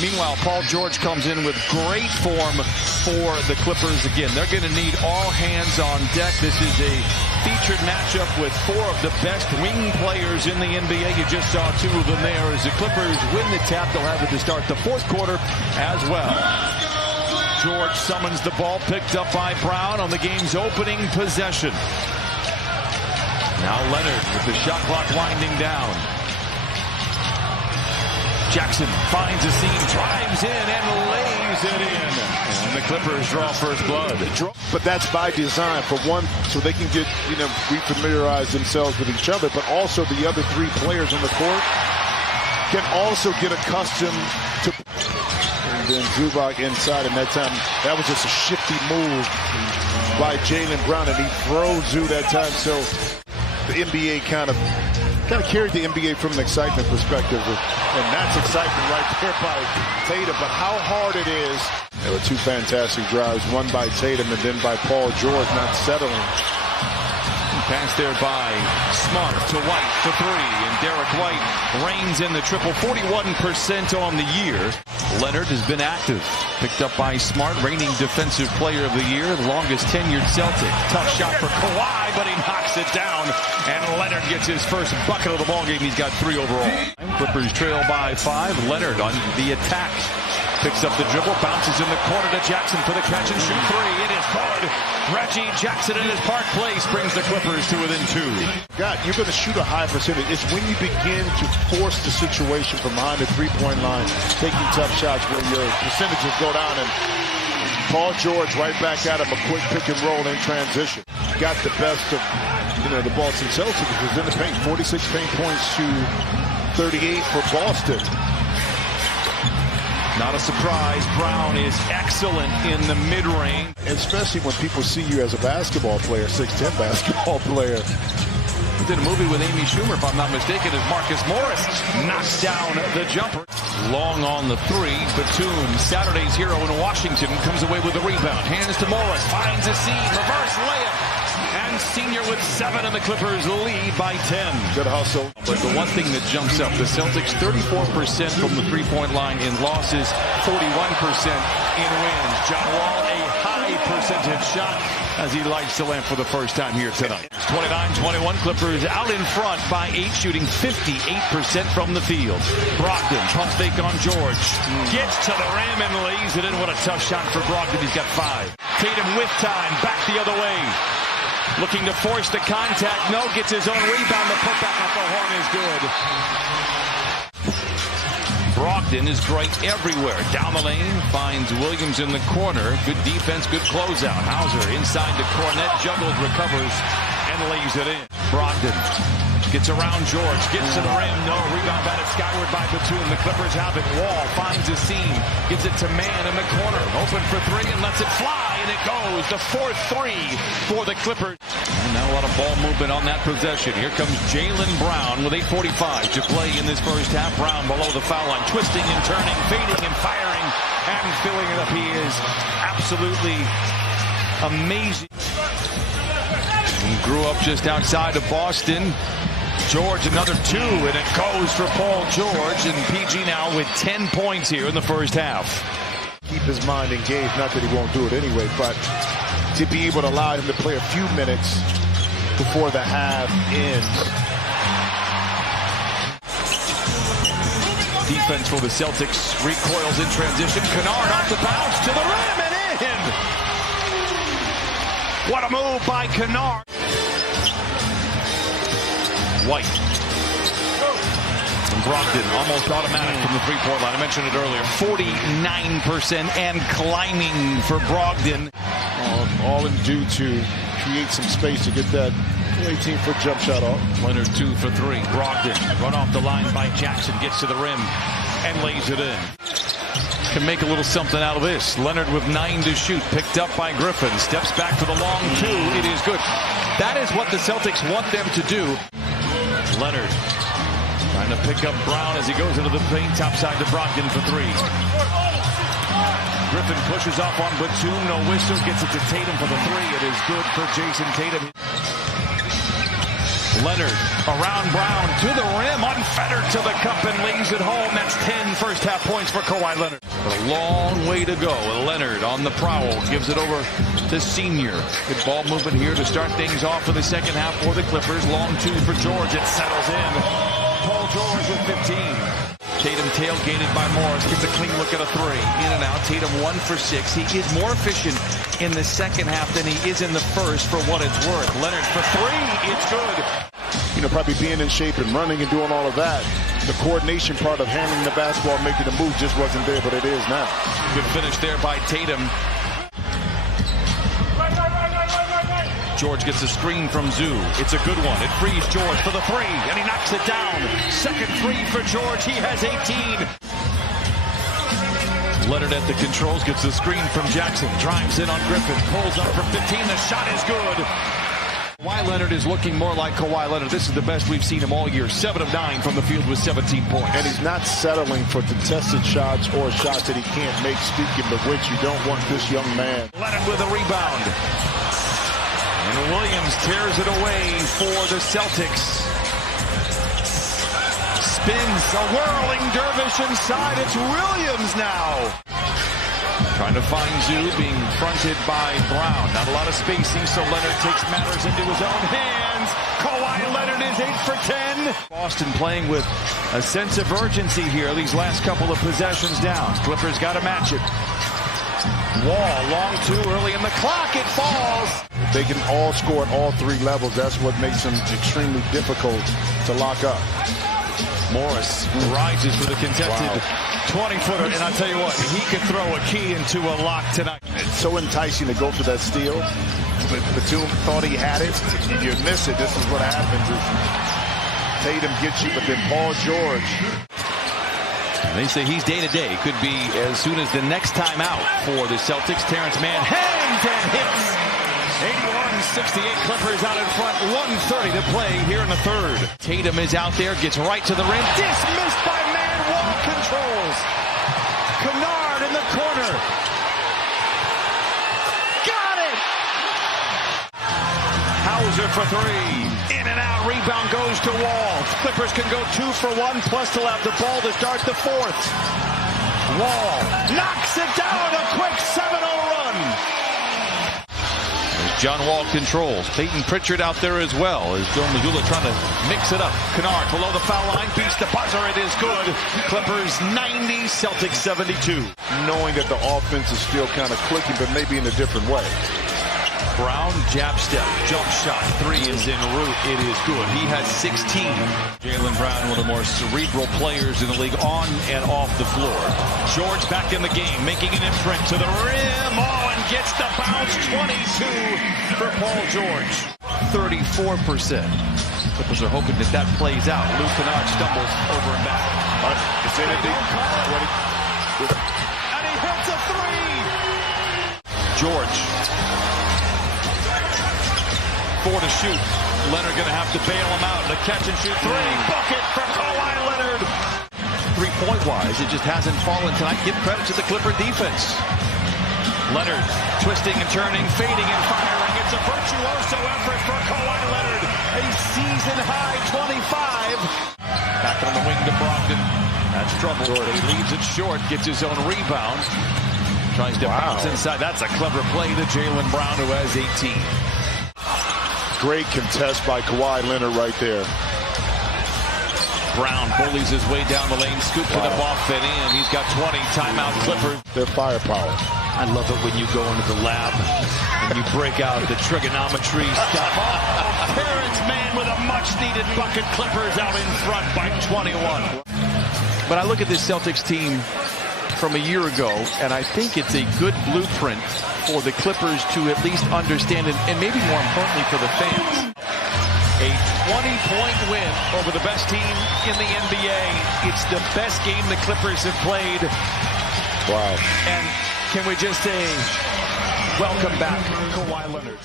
Meanwhile, Paul George comes in with great form for the Clippers. Again, they're going to need all hands on deck. This is a featured matchup with four of the best wing players in the NBA. You just saw two of them there. As the Clippers win the tap, they'll have it to start the fourth quarter as well. George summons the ball, picked up by Brown on the game's opening possession. Now Leonard with the shot clock winding down. Jackson finds a seam, drives in, and lays it in. And the Clippers draw first blood. But that's by design, for one, so they can get, refamiliarize themselves with each other, but also the other three players on the court can also get accustomed to. And then Zubac inside, and that time, that was just a shifty move by Jaylen Brown, and he throws Zoo that time. So the NBA kind of carried the NBA from an excitement perspective, and that's excitement right there by Tatum. But how hard it is. There were two fantastic drives, one by Tatum and then by Paul George, not settling. Pass there by Smart to White for three, and Derek White reigns in the triple, 41% on the year. Leonard has been active, picked up by Smart, reigning defensive player of the year, the longest tenured Celtic. Tough shot for Kawhi, but he knocks it down, and Leonard gets his first bucket of the ballgame. He's got 3 overall. Clippers trail by 5. Leonard on the attack. Picks up the dribble, bounces in the corner to Jackson for the catch and shoot 3. It is good. Reggie Jackson in his Park Place brings the Clippers to within 2. God, you're going to shoot a high percentage. It's when you begin to force the situation from behind the three-point line, taking tough shots where your percentages go down, and Paul George right back at him, a quick pick and roll in transition. Got the best of, the Boston Celtics, was in the paint, 46 paint points to 38 for Boston. Not a surprise, Brown is excellent in the mid-range. Especially when people see you as a basketball player, 6'10" basketball player. We did a movie with Amy Schumer, if I'm not mistaken, as Marcus Morris knocks down the jumper. Long on the 3, Batum, Saturday's hero in Washington, comes away with the rebound. Hands to Morris, finds a seam, reverse layup. And senior with 7, and the Clippers lead by 10. Good hustle. But the one thing that jumps up, the Celtics 34% from the three-point line in losses, 41% in wins. John Wall, a high percentage shot as he lights the lamp for the first time here tonight. 29-21, Clippers out in front by 8, shooting 58% from the field. Brogdon, pump fake on George. Gets to the rim and lays it in. What a tough shot for Brogdon. He's got 5. Tatum with time, back the other way. Looking to force the contact. No, gets his own rebound. The putback at the horn is good. Brogdon is great everywhere. Down the lane, finds Williams in the corner. Good defense, good closeout. Hauser inside the Cornet, juggles, recovers, and lays it in. Brogdon gets around George, gets to the rim. No, rebound batted skyward by Batum. The Clippers have it. Wall finds a seam, gives it to Man in the corner. Open for 3 and lets it fly, and it goes. The 4th 3 for the Clippers. And not a lot of ball movement on that possession. Here comes Jaylen Brown with 8:45 to play in this first half. Brown below the foul line, twisting and turning, fading and firing, and filling it up. He is absolutely amazing. He grew up just outside of Boston. George, another 2, and it goes for Paul George, and PG now with 10 points here in the first half. Keep his mind engaged, not that he won't do it anyway, but to be able to allow him to play a few minutes before the half ends. Defense for the Celtics recoils in transition. Kennard off the bounce to the rim and in. What a move by Kennard. White. And Brogdon almost automatic from the three-point line. I mentioned it earlier. 49% and climbing for Brogdon. All in due to create some space to get that 18-foot jump shot off. Leonard 2 for 3. Brogdon run off the line by Jackson. Gets to the rim and lays it in. Can make a little something out of this. Leonard with 9 to shoot. Picked up by Griffin. Steps back for the long 2. It is good. That is what the Celtics want them to do. Leonard trying to pick up Brown as he goes into the paint. Topside to Brogdon for 3. Griffin pushes off on Batum. No whistle. Gets it to Tatum for the 3. It is good for Jason Tatum. Leonard around Brown to the rim, unfettered to the cup and leaves it home. That's 10 first half points for Kawhi Leonard. But a long way to go. Leonard on the prowl, gives it over to Senior. Good ball movement here to start things off for the second half for the Clippers. Long two for George. It settles in. Paul George with 15. Tatum tailgated by Morris, gets a clean look at a three. In and out, Tatum 1 for 6. He is more efficient in the second half than he is in the first for what it's worth. Leonard for three, it's good. You know, probably being in shape and running and doing all of that. The coordination part of handling the basketball, making the move just wasn't there, but it is now. Good finish there by Tatum. George gets a screen from Zoo. It's a good one. It frees George for the three, and he knocks it down. Second three for George. He has 18. Leonard at the controls, gets the screen from Jackson. Drives in on Griffin. Pulls up for 15. The shot is good. Kawhi Leonard is looking more like Kawhi Leonard. This is the best we've seen him all year. 7 of 9 from the field with 17 points. And he's not settling for contested shots or shots that he can't make, speaking of which you don't want this young man. Leonard with a rebound. And Williams tears it away for the Celtics. Spins a whirling dervish inside. It's Williams now. Trying to find Zoo, being fronted by Brown. Not a lot of spacing, so Leonard takes matters into his own hands. Kawhi Leonard is 8 for 10. Boston playing with a sense of urgency here these last couple of possessions down. Clippers got to match it. Wall, long two early in the clock. It falls. They can all score at all three levels. That's what makes them extremely difficult to lock up. Morris rises for the contested 20-footer, and I'll tell you what, he could throw a key into a lock tonight. It's so enticing to go for that steal. But Batum thought he had it. If you miss it, this is what happens. Tatum gets you, but then Paul George. They say he's day-to-day. Could be as soon as the next time out for the Celtics. Terrence Mann hangs and hits. 81-68, Clippers out in front. 1:30 to play here in the third. Tatum is out there, gets right to the rim. Dismissed by Mann. Wall controls. Kennard in the corner. Got it! Hauser for three. In and out. Rebound goes to Wall. Clippers can go 2 for 1, plus they'll have the ball to start the fourth. Wall knocks it down. A quick 7-0 run. John Wall controls. Peyton Pritchard out there as well. As Joe Mazzulla trying to mix it up. Kennard below the foul line. Beats the buzzer. It is good. Clippers 90, Celtics 72. Knowing that the offense is still kind of clicking, but maybe in a different way. Brown, jab step, jump shot. Three is en route. It is good. He has 16. Jaylen Brown, one of the more cerebral players in the league on and off the floor. George back in the game, making an imprint to the rim. Oh, and gets the bounce. 22 for Paul George. 34%. Clippers are hoping that plays out. Luke Kennard stumbles over and back. It's in it. And he hits a three. George. 4 to shoot. Leonard going to have to bail him out. The catch and shoot three. Bucket for Kawhi Leonard. 3-point wise, it just hasn't fallen tonight. Give credit to the Clipper defense. Leonard twisting and turning, fading and firing. It's a virtuoso effort for Kawhi Leonard. A season high 25. Back on the wing to Brogdon. That's trouble. He leaves it short, gets his own rebound. Tries to bounce inside. That's a clever play to Jaylen Brown, who has 18. Great contest by Kawhi Leonard right there. Brown bullies his way down the lane, scoops it up off and in. He's got 20. Timeout Clippers. Their firepower. I love it when you go into the lab and you break out the trigonometry stuff. Oh, Terrence Mann with a much-needed bucket. Clippers out in front by 21. But I look at this Celtics team from a year ago, and I think it's a good blueprint for the Clippers to at least understand, and maybe more importantly for the fans. A 20-point win over the best team in the NBA. It's the best game the Clippers have played. Wow. And can we just say, welcome back, Kawhi Leonard.